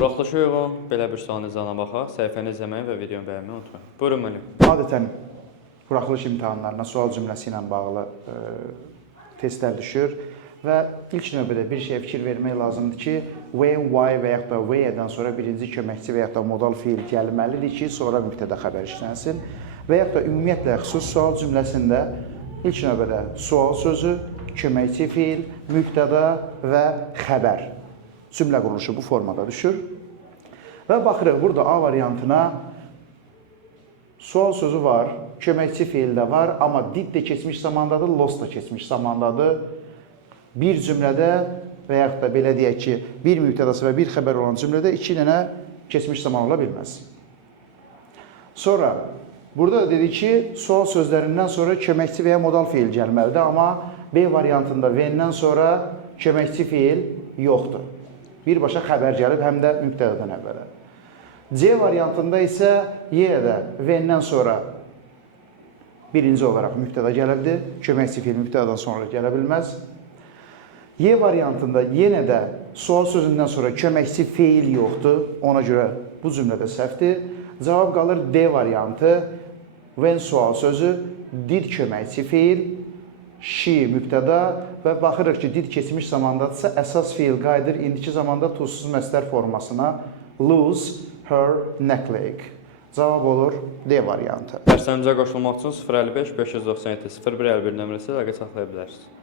Buraxılışa uyğun belə bir sual nizamına baxaq. Səhifəni izləməyi və videonu bəyənməyi unutmayın. Buyurun müəllim. Adətən buraxılış imtahanlarına sual cümləsi ilə bağlı testlər düşür və ilk növbədə bir şeyə fikir vermək lazımdır ki, when, why və yaxud da where-dən sonra birinci köməkçi və yaxud da modal fiil gəlməlidir ki, sonra mübtəda xəbər işlənsin və yaxud da ümumiyyətlə xüsus sual cümləsində ilk növbədə sual sözü, köməkçi fiil, mübtəda və xəbər cümlə quruluşu bu formada düşür. Və baxırıq, burada A variantına sual sözü var, köməkçi fiil də var, amma did də keçmiş zamandadır, lost da keçmiş zamandadır. Bir cümlədə və yaxud da belə deyək ki, bir mübtədası və bir xəbər olan cümlədə iki dənə keçmiş zaman ola bilməz. Sonra, burada da dedik ki, sual sözlərindən sonra köməkçi və ya modal fiil gəlməlidir, amma B variantında when-dən sonra köməkçi fiil yoxdur. Birbaşa xəbər gəlib, həm də mübtədadan əvvələ. C variantında isə yenə də when-dən sonra birinci olaraq mübtəda gəlibdir. Köməkçi fiil mübtədadan sonra gələ bilməz. Y variantında yenə də sual sözündən sonra köməkçi fiil yoxdur. Ona görə bu cümlədə səhvdir. Cavab qalır D variantı. When sual sözü, did köməkçi fiil, she mübtəda və baxırıq ki, did keçmiş zamandadırsa əsas fiil qayıdır indiki zamanda tuzsuz məsdər formasına lose her necklace. Cavab olur D variantı. Dərslərimizə qoşulmaq üçün 055 597 0151 nömrəsi əlaqə saxlaya bilərsiniz.